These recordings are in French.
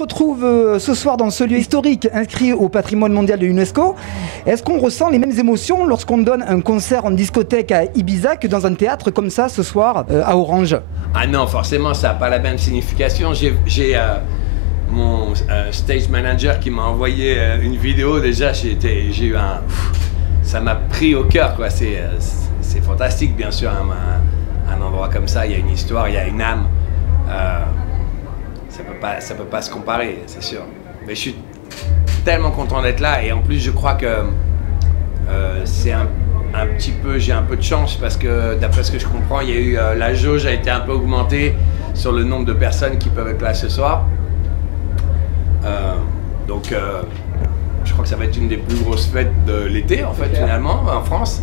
retrouve ce soir dans ce lieu historique inscrit au patrimoine mondial de l'UNESCO. Est-ce qu'on ressent les mêmes émotions lorsqu'on donne un concert en discothèque à Ibiza que dans un théâtre comme ça ce soir à Orange? Ah non, forcément, ça n'a pas la même signification. J'ai mon stage manager qui m'a envoyé une vidéo. Déjà, j'ai eu un... Ça m'a pris au cœur, quoi. C'est fantastique, bien sûr, un endroit comme ça. Il y a une histoire, il y a une âme. Ça peut pas se comparer, c'est sûr. Mais je suis tellement content d'être là. Et en plus, je crois que c'est un petit peu, j'ai un peu de chance parce que d'après ce que je comprends, il y a eu la jauge a été un peu augmentée sur le nombre de personnes qui peuvent être là ce soir. Donc je crois que ça va être une des plus grosses fêtes de l'été en fait finalement en France.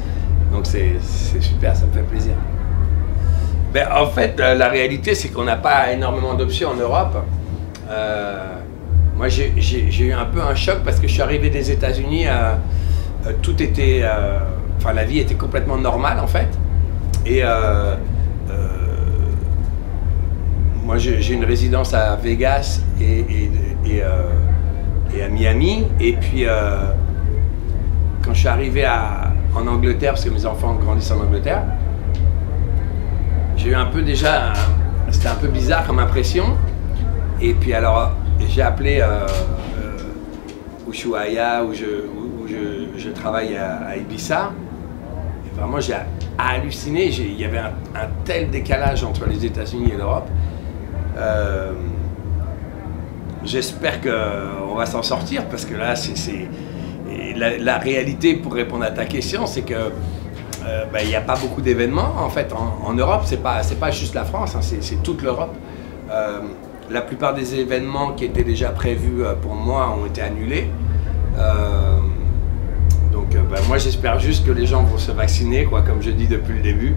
Donc c'est super, ça me fait plaisir. Ben, en fait, la réalité c'est qu'on n'a pas énormément d'options en Europe. Moi j'ai eu un peu un choc parce que je suis arrivé des États-Unis, tout était enfin, la vie était complètement normale en fait. Et moi, j'ai une résidence à Vegas et à Miami. Et puis, quand je suis arrivé en Angleterre, parce que mes enfants grandissent en Angleterre, j'ai eu un peu déjà, c'était un peu bizarre comme impression. Et puis alors, j'ai appelé Ushuaïa, où je travaille à Ibiza. Et vraiment, j'ai halluciné. Il y avait un tel décalage entre les États-Unis et l'Europe. J'espère qu'on va s'en sortir parce que là, la réalité, pour répondre à ta question, c'est que il n'y a pas beaucoup d'événements en fait en Europe. C'est pas juste la France, hein, c'est toute l'Europe. La plupart des événements qui étaient déjà prévus pour moi ont été annulés. Donc moi j'espère juste que les gens vont se vacciner, quoi, comme je dis depuis le début.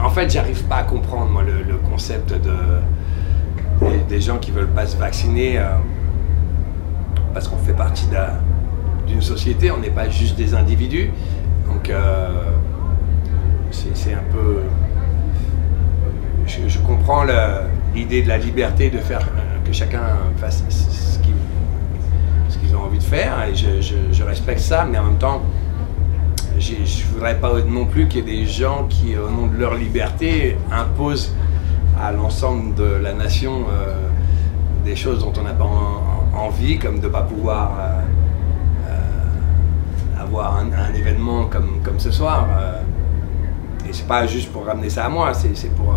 En fait, j'arrive pas à comprendre moi, le concept des gens qui veulent pas se vacciner parce qu'on fait partie d'une société, on n'est pas juste des individus. Donc c'est un peu... Je comprends l'idée de la liberté de faire que chacun fasse ce qu'ils ont envie de faire et je respecte ça, mais en même temps je ne voudrais pas non plus qu'il y ait des gens qui, au nom de leur liberté, imposent à l'ensemble de la nation des choses dont on n'a pas envie, comme de ne pas pouvoir avoir un événement comme ce soir. Et c'est pas juste pour ramener ça à moi, c'est pour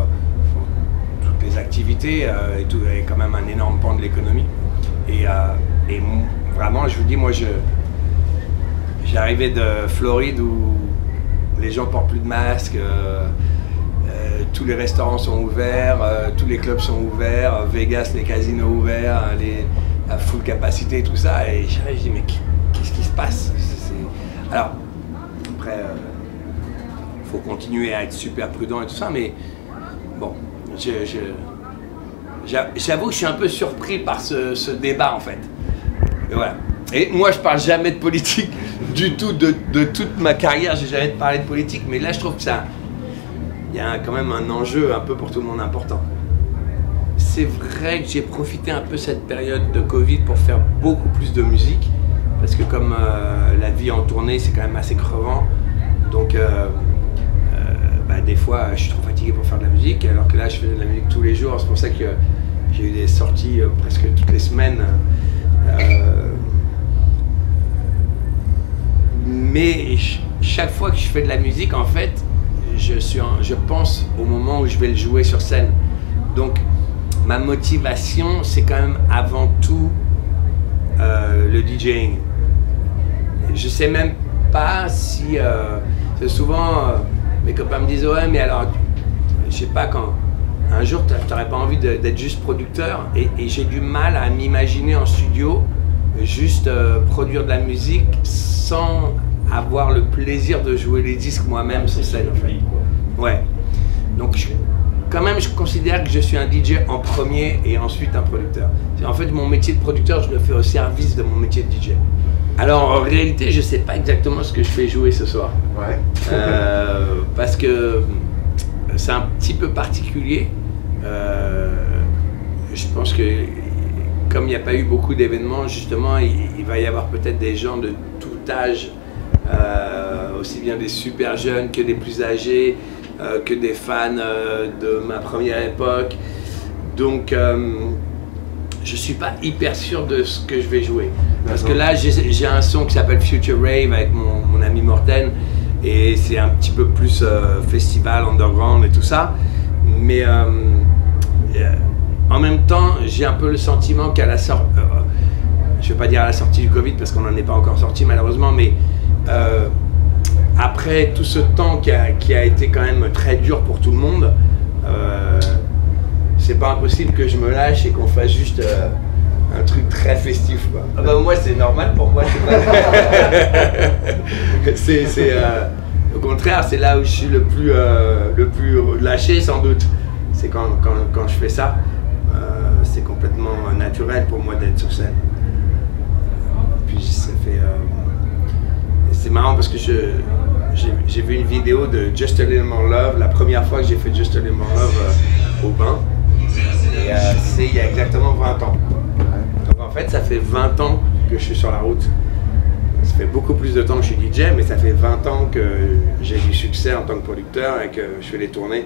toutes les activités et tout, et quand même un énorme pan de l'économie. Et vraiment, je vous dis, moi, j'arrivais de Floride où les gens portent plus de masques, tous les restaurants sont ouverts, tous les clubs sont ouverts, Vegas, les casinos ouverts, à full capacité, tout ça. Et je dis, mais qu'est-ce qui se passe? Alors, après, il faut continuer à être super prudent et tout ça, mais bon, j'avoue que je suis un peu surpris par ce débat en fait. Et voilà. Et moi, je parle jamais de politique du tout, de toute ma carrière, j'ai jamais parlé de politique, mais là, je trouve que il y a quand même un enjeu un peu pour tout le monde important. C'est vrai que j'ai profité un peu cette période de Covid pour faire beaucoup plus de musique, parce que comme la vie en tournée, c'est quand même assez crevant, donc des fois, je suis trop fatigué pour faire de la musique, alors que là, je fais de la musique tous les jours, c'est pour ça que j'ai eu des sorties presque toutes les semaines. Mais chaque fois que je fais de la musique, en fait, je pense au moment où je vais le jouer sur scène. Donc, ma motivation, c'est quand même avant tout le DJing. Je sais même pas si... c'est souvent, mes copains me disent « Ouais, mais alors, je sais pas, quand un jour, t'aurais pas envie d'être juste producteur ?» Et j'ai du mal à m'imaginer en studio juste produire de la musique sans avoir le plaisir de jouer les disques moi-même sur scène. En fait. Ouais. Donc quand même, je considère que je suis un DJ en premier et ensuite un producteur. En fait, mon métier de producteur, je le fais au service de mon métier de DJ. Alors en réalité, je sais pas exactement ce que je fais jouer ce soir. Ouais. Parce que c'est un petit peu particulier. je pense que comme il n'y a pas eu beaucoup d'événements, justement, il va y avoir peut-être des gens de tout âge, aussi bien des super jeunes que des plus âgés, que des fans de ma première époque. Donc, je ne suis pas hyper sûr de ce que je vais jouer. Parce que là, j'ai un son qui s'appelle Future Rave avec mon ami Morten. Et c'est un petit peu plus festival, underground et tout ça. Mais en même temps, j'ai un peu le sentiment qu'à la sortie, je ne vais pas dire à la sortie du Covid parce qu'on n'en est pas encore sorti malheureusement, mais après tout ce temps qui a été quand même très dur pour tout le monde, c'est pas impossible que je me lâche et qu'on fasse juste un truc très festif, quoi. Ah bah moi c'est normal, pour moi c'est pas... au contraire, c'est là où je suis le plus lâché sans doute. C'est quand je fais ça, c'est complètement naturel pour moi d'être sur scène. Puis ça fait... c'est marrant parce que j'ai vu une vidéo de Just a Little More Love, la première fois que j'ai fait Just a Little More Love au bain. Et c'est il y a exactement 20 ans. Donc en fait, ça fait 20 ans que je suis sur la route. Ça fait beaucoup plus de temps que je suis DJ, mais ça fait 20 ans que j'ai du succès en tant que producteur et que je fais des tournées.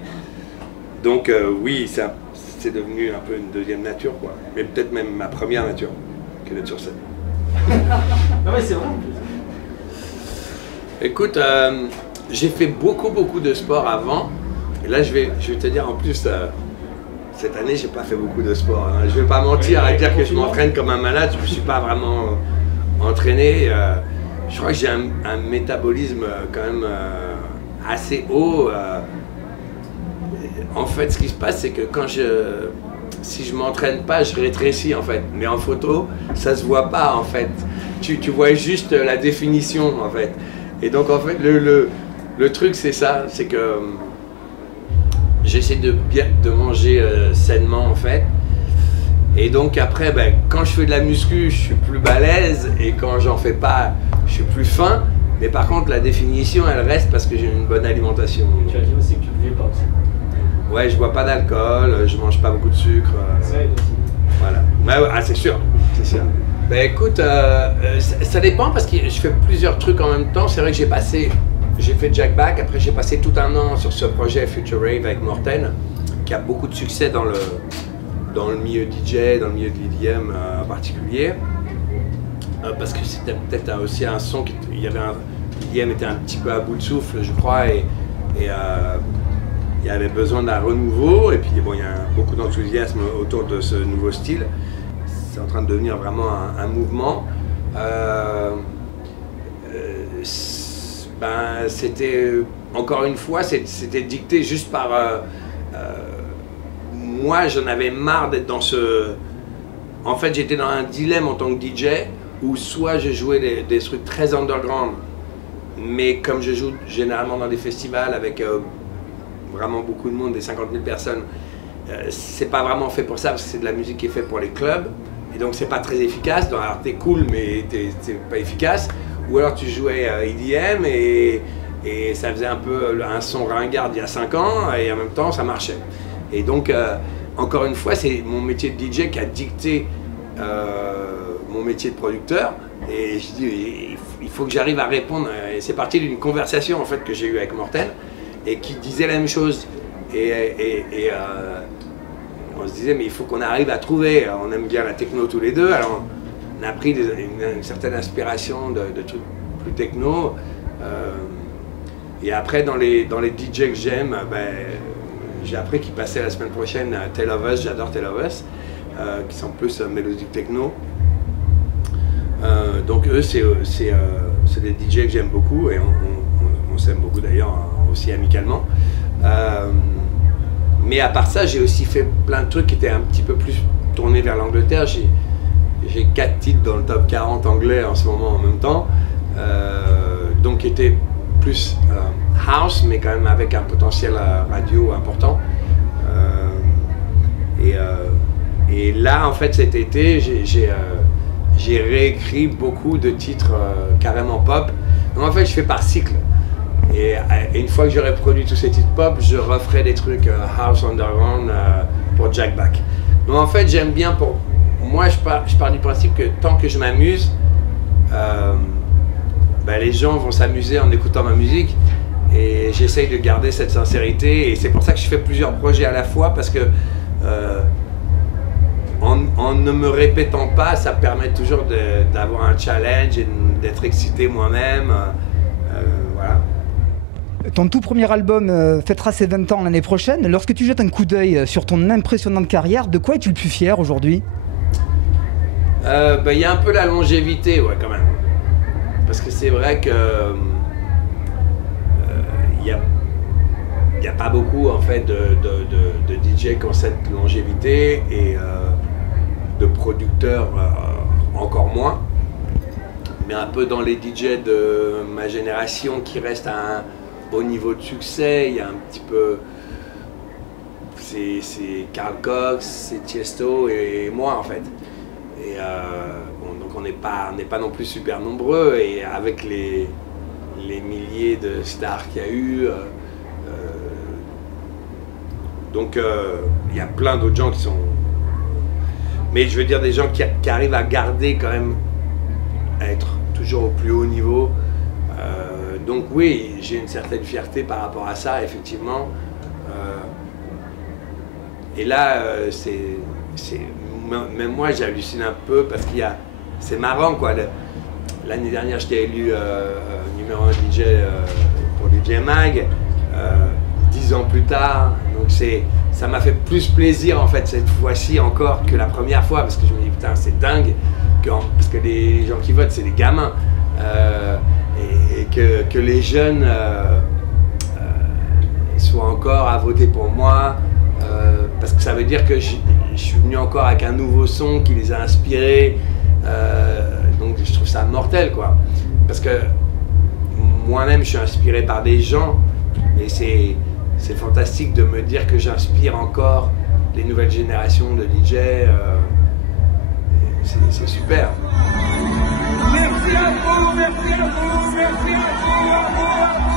Donc oui, c'est devenu un peu une deuxième nature, quoi. Mais peut-être même ma première nature, que d'être sur scène. Non mais c'est vrai. Écoute, j'ai fait beaucoup de sport avant. Et là, je vais te dire en plus, cette année, j'ai pas fait beaucoup de sport. Hein. Je vais pas mentir à dire que je m'entraîne comme un malade. Je me suis pas vraiment entraîné. Je crois que j'ai un métabolisme quand même assez haut. En fait, ce qui se passe, c'est que si je m'entraîne pas, je rétrécis en fait. Mais en photo, ça se voit pas en fait. Tu vois juste la définition en fait. Et donc en fait, le truc c'est ça, c'est que j'essaie de manger sainement en fait. Et donc après, ben, quand je fais de la muscu, je suis plus balèze. Et quand j'en fais pas, je suis plus fin. Mais par contre, la définition, elle reste parce que j'ai une bonne alimentation. Tu as dit aussi que tu ne buvais pas aussi. Ouais, je bois pas d'alcool, je mange pas beaucoup de sucre. Ça aide aussi. Voilà. Ouais, ah, c'est sûr, c'est sûr. Ben écoute, ça dépend parce que je fais plusieurs trucs en même temps. C'est vrai que j'ai fait Jack Back, après j'ai passé tout un an sur ce projet Future Rave avec Morten, qui a beaucoup de succès dans le milieu DJ, dans le milieu de l'EDM en particulier. Parce que c'était peut-être aussi un son l'EDM était un petit peu à bout de souffle, je crois, et il y avait besoin d'un renouveau, et puis bon, il y a beaucoup d'enthousiasme autour de ce nouveau style. C'est en train de devenir vraiment un mouvement. Ben, c'était, encore une fois, c'était dicté juste par... moi, j'en avais marre d'être dans ce... En fait, j'étais dans un dilemme en tant que DJ, où soit je jouais des trucs très underground, mais comme je joue généralement dans des festivals avec... vraiment beaucoup de monde, des 50 000 personnes, c'est pas vraiment fait pour ça parce que c'est de la musique qui est faite pour les clubs et donc c'est pas très efficace. Donc, alors t'es cool mais t'es pas efficace, ou alors tu jouais EDM et ça faisait un peu un son ringard il y a 5 ans et en même temps ça marchait. Et donc encore une fois, c'est mon métier de DJ qui a dicté mon métier de producteur, et je dis il faut que j'arrive à répondre, et c'est parti d'une conversation en fait que j'ai eue avec Morten et qui disait la même chose, et on se disait mais il faut qu'on arrive à trouver, on aime bien la techno tous les deux, alors on a pris une certaine inspiration de trucs plus techno, et après dans les DJ que j'aime, ben, j'ai appris qu'ils passaient la semaine prochaine à Tale of Us, j'adore Tale of Us, qui sont plus mélodiques techno, donc eux c'est des DJ que j'aime beaucoup, et on s'aime beaucoup d'ailleurs, aussi amicalement. Mais à part ça, j'ai aussi fait plein de trucs qui étaient un petit peu plus tournés vers l'Angleterre. J'ai 4 titres dans le top 40 anglais en ce moment en même temps, donc qui étaient plus house, mais quand même avec un potentiel radio important. Et là, en fait, cet été, j'ai réécrit beaucoup de titres carrément pop. Donc en fait, je fais par cycle. Et une fois que j'aurai produit tous ces titres pop, je referai des trucs house underground pour Jack Back. Donc en fait, j'aime bien pour... Moi, je pars du principe que tant que je m'amuse, les gens vont s'amuser en écoutant ma musique. Et j'essaye de garder cette sincérité. Et c'est pour ça que je fais plusieurs projets à la fois, parce que en ne me répétant pas, ça permet toujours d'avoir un challenge et d'être excité moi-même. Voilà. Ton tout premier album fêtera ses 20 ans l'année prochaine. Lorsque tu jettes un coup d'œil sur ton impressionnante carrière, de quoi es-tu le plus fier aujourd'hui? Y a un peu la longévité, ouais, quand même. Parce que c'est vrai que il n'y a pas beaucoup en fait de DJ qui ont cette longévité et de producteurs encore moins. Mais un peu dans les DJ de ma génération qui restent à un haut niveau de succès, il y a un petit peu... C'est Carl Cox, c'est Tiesto et moi en fait. Et donc on n'est pas non plus super nombreux, et avec les milliers de stars qu'il y a eu, donc il y a plein d'autres gens qui sont... Mais je veux dire des gens qui arrivent à garder quand même, à être toujours au plus haut niveau. Donc oui, j'ai une certaine fierté par rapport à ça, effectivement. Et là, même moi, j'hallucine un peu parce qu'il y a... C'est marrant, quoi. L'année dernière, j'étais élu numéro 1 DJ pour DJ Mag. 10 ans plus tard. Donc ça m'a fait plus plaisir, en fait, cette fois-ci encore que la première fois. Parce que je me dis, putain, c'est dingue. Parce que les gens qui votent, c'est des gamins. Et que les jeunes soient encore à voter pour moi. Parce que ça veut dire que je suis venu encore avec un nouveau son qui les a inspirés. Donc je trouve ça mortel, quoi. Parce que moi-même je suis inspiré par des gens, et c'est fantastique de me dire que j'inspire encore les nouvelles générations de DJ. C'est super. Merci à vous, merci à vous, merci à vous.